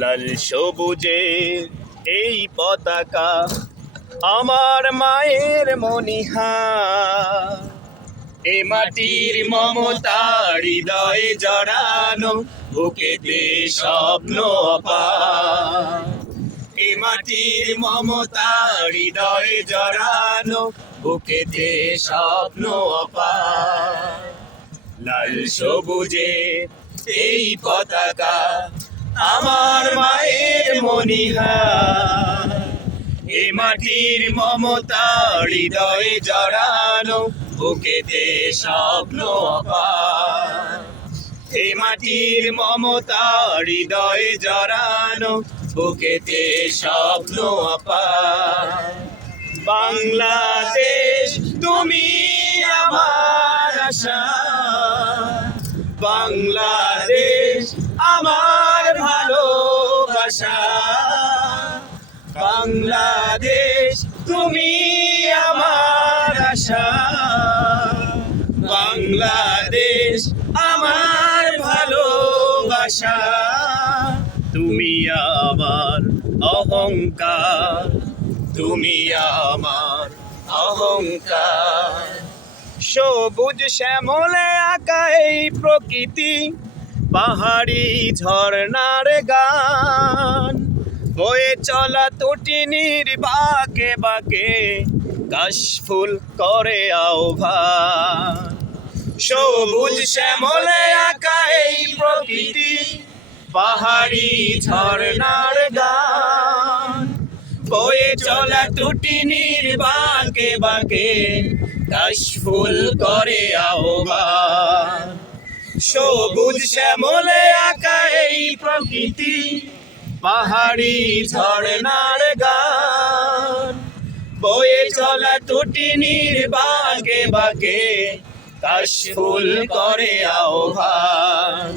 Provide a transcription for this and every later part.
লাল সবুজের এই পতাকা আমার মায়ের মনিহা, এ মাটির মমতা হৃদয়ে জড়ানো, বুকেতে স্বপ্ন অপার। এ মাটির মমতা হৃদয়ে জড়ানো, বুকেতে স্বপ্ন অপার। লাল সবুজের এই পতাকা আমার মায়ের মনিহা, এ মাটির মমতা হৃদয়ে জড়ানো, বুকেতে স্বপ্ন অপার। এ মাটির মমতা হৃদয়ে জড়ানো, বুকেতে স্বপ্ন অপার। বাংলাদেশ তুমি আমার আশা, বাংলাদেশ আমার ভালোবাসা। বাংলাদেশ তুমি আমার আশা, বাংলাদেশ আমার ভালোবাসা। তুমি আমার অহংকার, তুমি আমার অহংকার। সবুজ শ্যামলে আঁকা এই প্রকৃতি, পাহাড়ি ঝর্ণার গান, বয়ে চলা তটিনীর বাঁকে বাঁকে কাশফুল করে আহ্বান। সবুজ শ্যামলে আঁকা এই প্রকৃতি, পাহাড়ি ঝর্ণার গান, বয়ে চলা তটিনীর বাঁকে বাঁকে কাশফুল করে আহ্বান। সবুজ শ্যামলে আঁকা এই প্রকৃতি, পাহাড়ি ঝর্ণার গান, বয়ে চলা তটিনীর বাঁকে বাঁকে কাশফুল করে আহ্বান।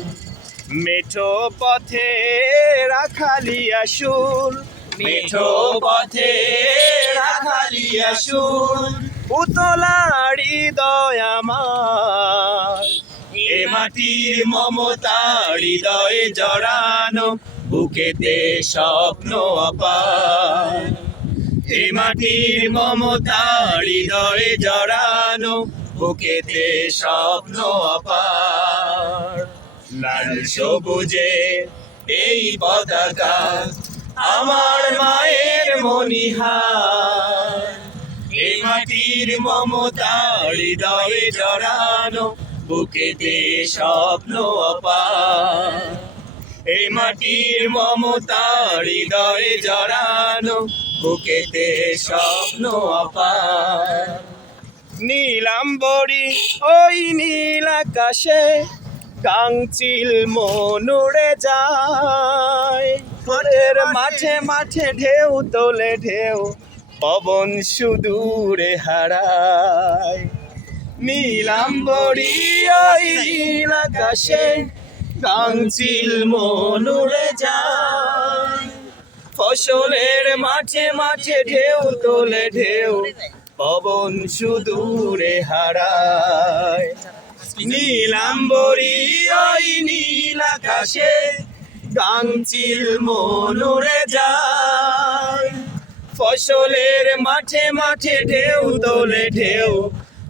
মেঠো পথে রাখালিয়া সুর, মেঠো পথে রাখালিয়া সুর, উতলা হৃদয় আমার। এ মাটির মমতা হৃদয়ে জড়ানো, বুকেতে স্বপ্ন অপার। এ মাটির মমতা হৃদয়ে জড়ানো, বুকেতে স্বপ্ন অপার। লাল সবুজের এই পতাকা আমার মায়ের মনিহা, এ মাটির মমতা হৃদয়ে জড়ানো, বুকেতে স্বপ্ন অপার। এ মাটির মমতা হৃদয়ে জড়ানো, বুকেতে স্বপ্ন অপার। নীলাম্বরী ওই নীল আকাশে কাঞ্চিল মন উড়ে যায়, ঘরের মাঝে মাঝে ঢেউ তোলে ঢেউ, পবন সুদূরে হারায়। নীলাম্বরী ওই নীল আকাশে কাঞ্চিল মন উড়ে যায়, ফসলের মাঝে মাঝে ঢেউ তোলে ঢেউ, পবন সুদূরে হারায়। নীলাম্বরী ওই নীল আকাশে কাঞ্চিল মন উড়ে যায়, ফসলের মাঠে মাঠে ঢেউ তোলে ঢেউ,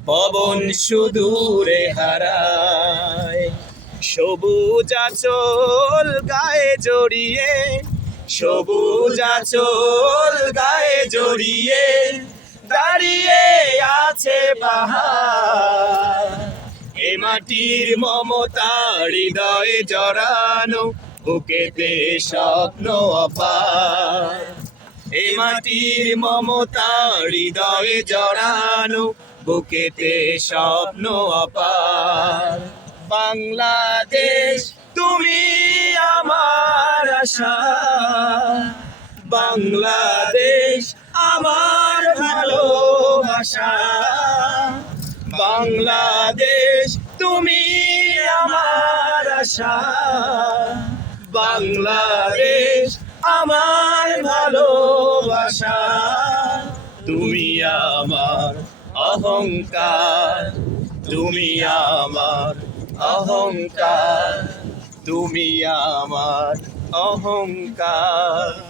পবন সুদূরে হারায়। সবুজ আঁচল গায়ে জড়িয়ে, সবুজ আঁচল গায়ে জড়িয়ে দাঁড়িয়ে আছে পাহাড়। এ মাটির মমতা হৃদয়ে জড়ানো, বুকেতে স্বপ্ন অপার। এ মাটির মমতা হৃদয়ে জড়ানো, বুকেতে স্বপ্ন অপার। বাংলাদেশ তুমি আমার আশা, বাংলাদেশ আমার ভালোবাসা। বাংলাদেশ তুমি আমার আশা, বাংলাদেশ আমার ভালোবাসা। তুমি আমার অহংকার, তুমি আমার অহংকার, তুমি আমার অহংকার।